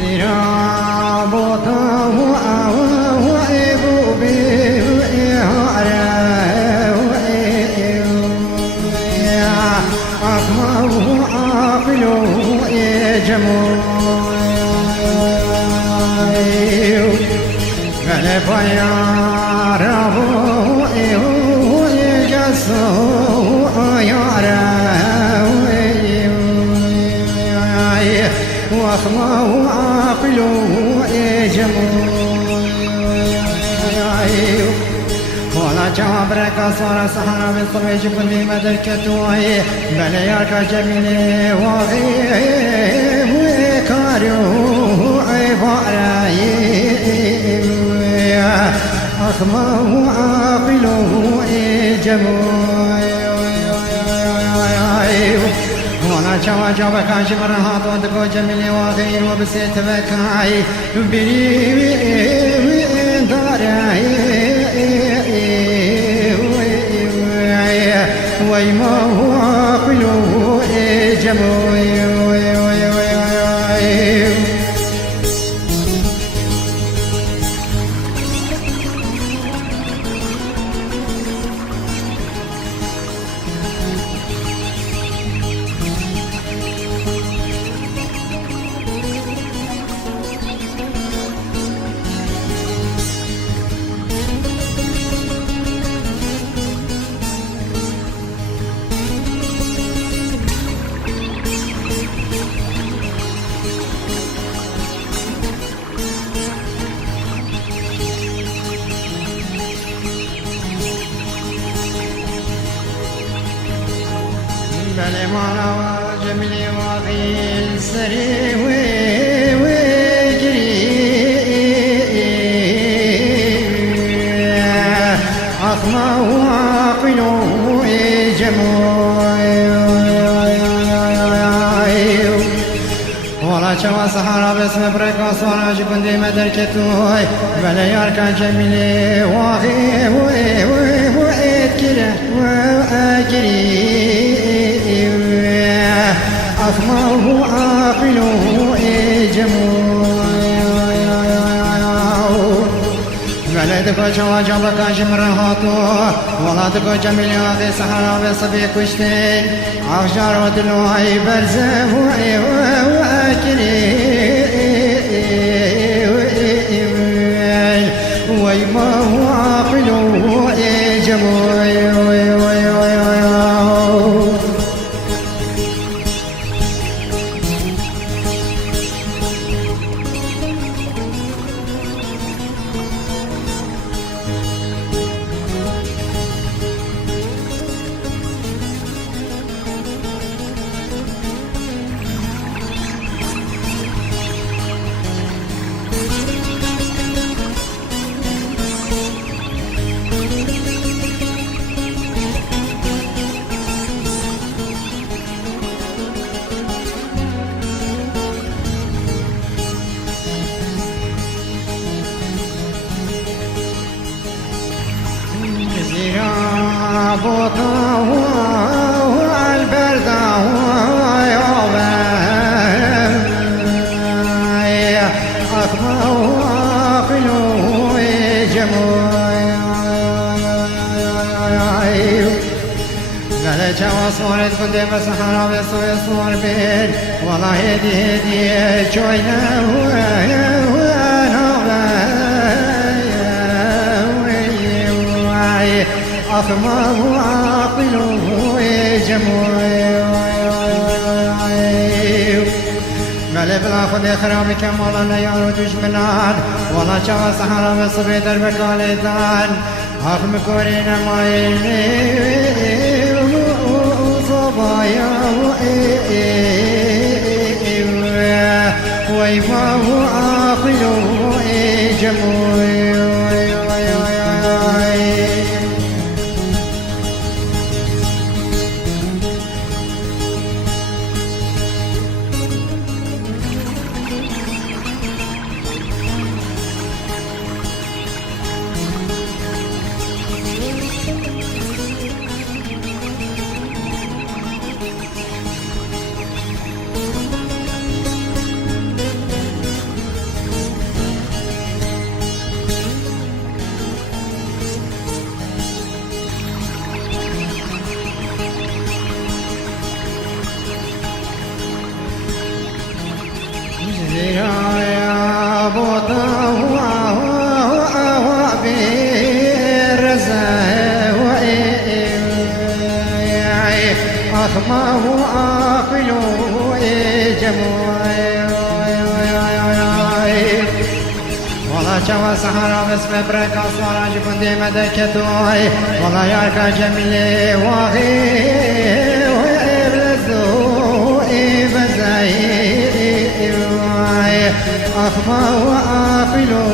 زيرا بوطا وإبو بيو إهارا أخمه عقلو إجمو غلبا يا ربو إهو إجسو وأخمه عقله ولا جابرك صار سحر بالطبيج كل مدركته بل يرك جميل وغيب وكاره عبارة أخمه عقله وانا جوا جوا كاش مرهات ودكو جميل واغير وبسيت بكاي بري داراي ويما هو قلوه جموي بلي مانا جميلي واغيل سري ويجري عظمه وعقله جموي ولا شوى سحرة باسم بريكوس وانا جبن دي مدركتوي بلي ياركا جميلي واغيل ويجري أخمه عاقله بلدك جواجبك جمرهاتو ولادك جميل هذه سحرة بصبي كشتين عشر ودلوعي برزه وأكلي ويما هو عاقله جموي بوطا والبردة أخمه وعقله جموي قال جوا صورت كنت بس حرام يسوي صور بين والله هدي جوينا أخمه وعقله جموي ملي بلا خذ خرامك مولانا يا ردوش منان والله شوى سحرة بصبي دربك والدان أخم كورينا مايني وصبايا ويما هو عقله جموي يا بوطه أخماه أقلو جموعي والله شوى سحرة باسم بركة صورة جبندي مدكتوي والله ياركا جميلي واغي وإبلزو إبزاي أخماه أقلو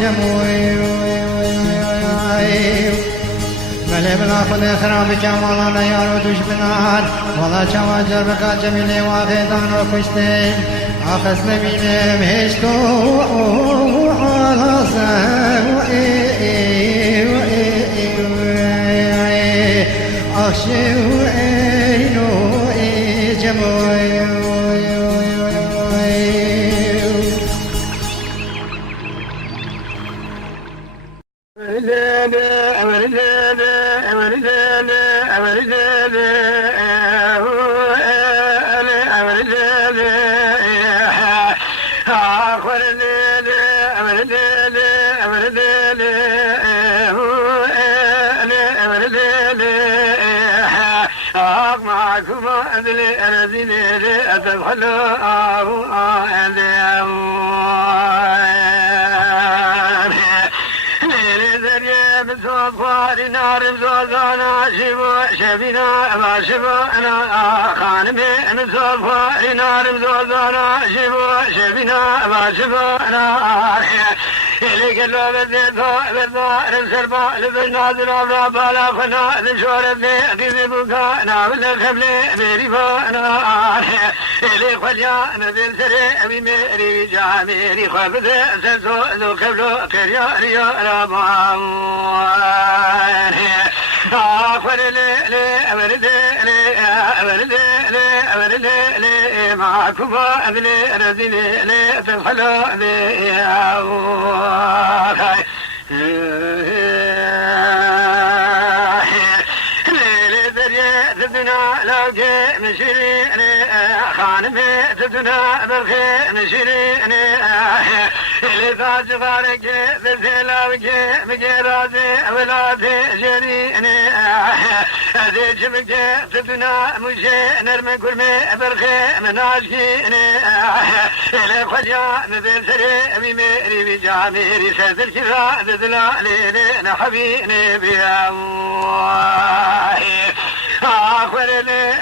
جموعي ملي بلا خد خراب كمالا يارو دشمنان والله شوى جربك جميلي واغيدان وكشتين أخس نبينم هشتو على سوئي أخشي وإينو جموعي شبينا ما شبا أنا خانمي مزوفا نار مزوفا شبينا ما شبا أنا إليك اللو بالذو رسربا لبنا ذرابا بالا فنا ذشورتني أكيد بكا نعمل خبلي ميري فانا إليك خليا نزل سري أبي ميري جا ميري خبذ سنسو ذو خبلو كريا ريا رابا أخبر لي أبرد لي معكم أبلي رزي لي تفحلو لي تبدنا لو جي مشيريني خانمي تبدنا بالخي مشيريني اللي فاج غارك بالثلاوك مجرازي ولادي جريني هذي جمك تبدنا مشي نرمي كرمي بالخي مناشكيني اللي خجا مبسري بميري بجاميري سيد الشفاء بذلالي نحبيني بيا أخبر لي